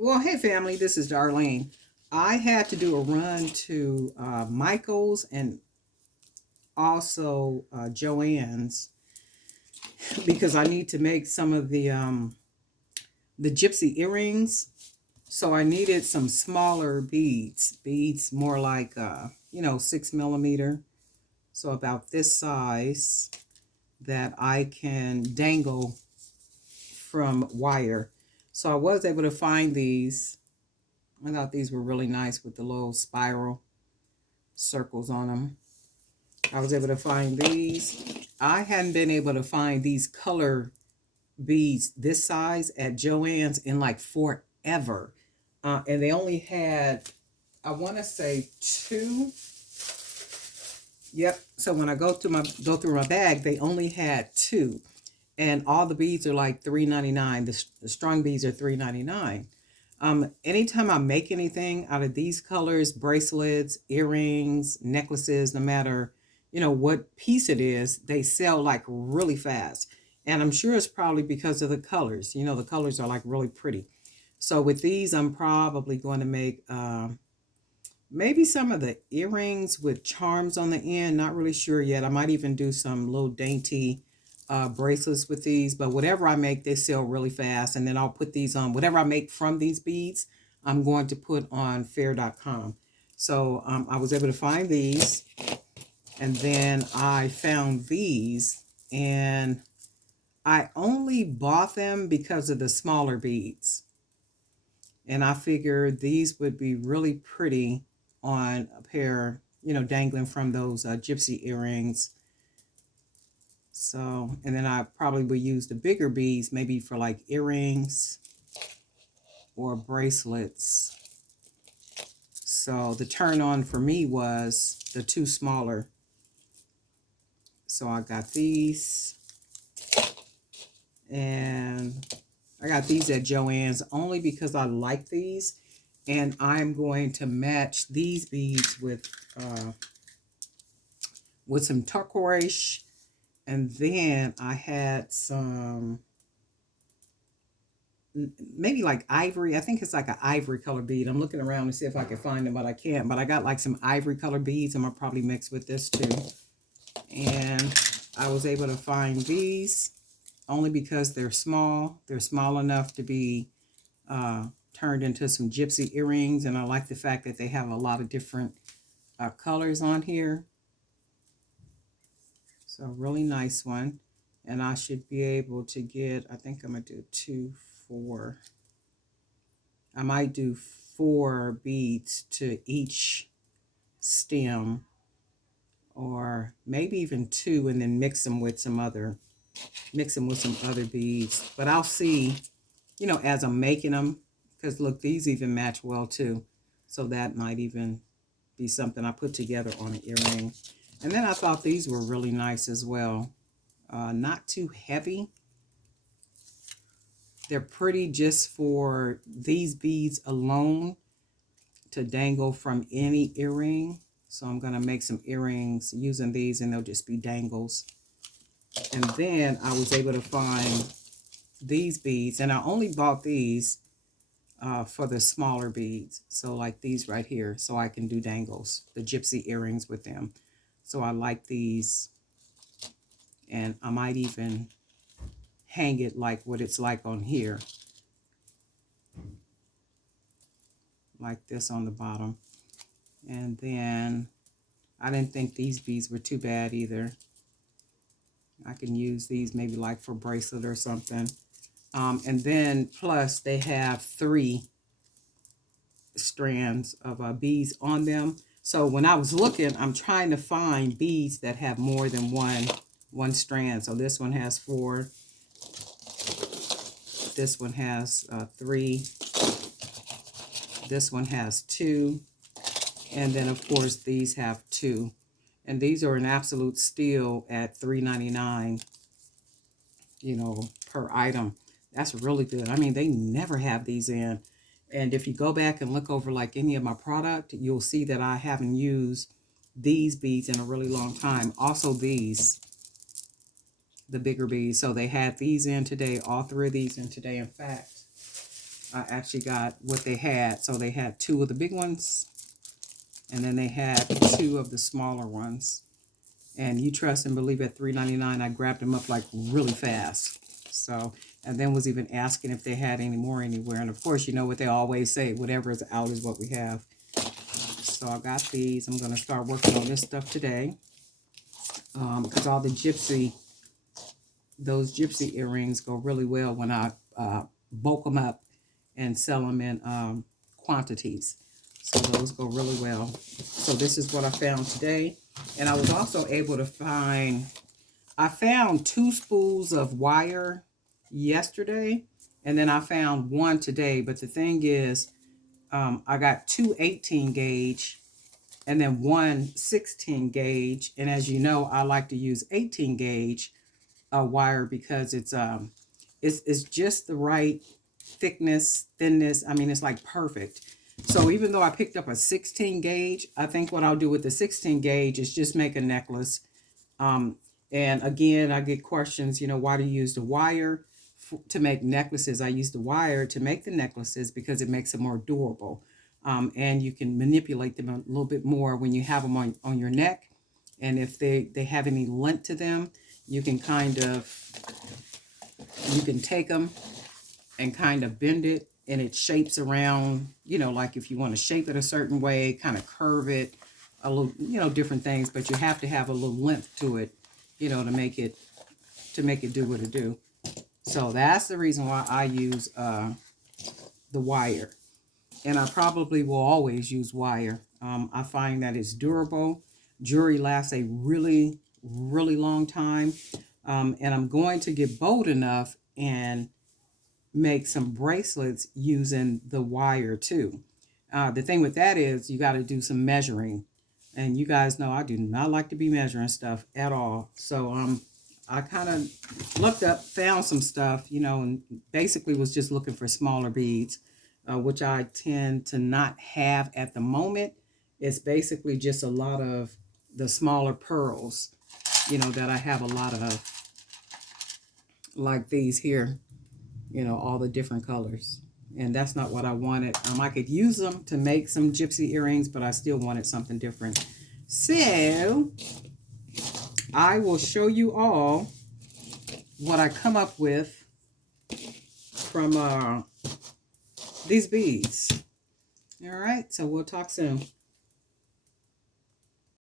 Well, hey family, this is Darlene. I had to do a run to Michael's and also Joann's because I need to make some of the gypsy earrings. So I needed some smaller beads more like 6 millimeter, so about this size that I can dangle from wire. So I was able to find these. I thought these were really nice with the little spiral circles on them. I was able to find these. I hadn't been able to find these color beads this size at Joann's in like forever. And they only had, I want to say two. Yep. So when I go through my bag, they only had two, and all the beads are like $3.99. The strong beads are $3.99. Anytime I make anything out of these colors, bracelets, earrings, necklaces, no matter, what piece it is, they sell like really fast. And I'm sure it's probably because of the colors. The colors are like really pretty. So with these, I'm probably going to make maybe some of the earrings with charms on the end. Not really sure yet. I might even do some little dainty bracelets with these, but whatever I make, they sell really fast. And then I'll put these on whatever I make from these beads. I'm going to put on Faire.com. So I was able to find these, and then I found these, and I only bought them because of the smaller beads. And I figured these would be really pretty on a pair, dangling from those gypsy earrings. So, and then I probably would use the bigger beads maybe for like earrings or bracelets. So the turn on for me was the two smaller. So I got these, and I got these at Joann's only because I like these, and I'm going to match these beads with some turquoise. And then I had some, maybe like ivory. I think it's like an ivory color bead. I'm looking around to see if I can find them, but I can't. But I got like some ivory color beads. I'm going to probably mix with this too. And I was able to find these only because they're small. They're small enough to be turned into some gypsy earrings. And I like the fact that they have a lot of different colors on here. So really nice one. And I should be able to get, I think I'm going to do 2, 4. I might do 4 beads to each stem, or maybe even 2, and then mix them with some other beads. But I'll see, as I'm making them, because look, these even match well too. So that might even be something I put together on an earring. And then I thought these were really nice as well. Not too heavy. They're pretty just for these beads alone to dangle from any earring. So I'm going to make some earrings using these, and they'll just be dangles. And then I was able to find these beads, and I only bought these for the smaller beads. So like these right here, so I can do dangles, the gypsy earrings with them. So I like these, and I might even hang it like what it's like on here, like this on the bottom. And then I didn't think these beads were too bad either. I can use these maybe like for bracelet or something. And then plus they have 3 strands of beads on them. So when I was looking, I'm trying to find beads that have more than one strand. So this one has 4. This one has 3. This one has 2. And then of course these have 2. And these are an absolute steal at $3.99, per item. That's really good. I mean, they never have these in. And if you go back and look over like any of my product, you'll see that I haven't used these beads in a really long time. Also these, the bigger beads. So they had these in today, all 3 of these in today. In fact, I actually got what they had. So they had 2 of the big ones, and then they had 2 of the smaller ones. And you trust and believe at $3.99, I grabbed them up like really fast. So, and then was even asking if they had any more anywhere. And of course, you know what they always say, whatever is out is what we have. So I got these. I'm going to start working on this stuff today. Because all the those gypsy earrings go really well when I bulk them up and sell them in quantities. So those go really well. So this is what I found today. And I was also able to find, I found 2 spools of wire yesterday, and then I found 1 today. But the thing is, I got 2 18 gauge and then 1 16 gauge. And as you know, I like to use 18 gauge wire because it's just the right thickness, thinness. I mean, it's like perfect. So even though I picked up a 16 gauge, I think what I'll do with the 16 gauge is just make a necklace. And again, I get questions, you know, why do you use the wire to make necklaces? I use the wire to make the necklaces because it makes them more durable. And you can manipulate them a little bit more when you have them on your neck. And if they have any length to them, you can you can take them and kind of bend it, and it shapes around, you know, like if you want to shape it a certain way, kind of curve it, a little, you know, different things, but you have to have a little length to it, you know, to make it do what it do. So that's the reason why I use the wire. And I probably will always use wire. I find that it's durable. Jewelry lasts a really, really long time. And I'm going to get bold enough and make some bracelets using the wire too. The thing with that is you got to do some measuring. And you guys know I do not like to be measuring stuff at all. So I kind of looked up, found some stuff, you know, and basically was just looking for smaller beads, which I tend to not have at the moment. It's basically just a lot of the smaller pearls, you know, that I have a lot of, like these here, you know, all the different colors. And that's not what I wanted. I could use them to make some gypsy earrings, but I still wanted something different. So I will show you all what I come up with from these beads. All right, so we'll talk soon.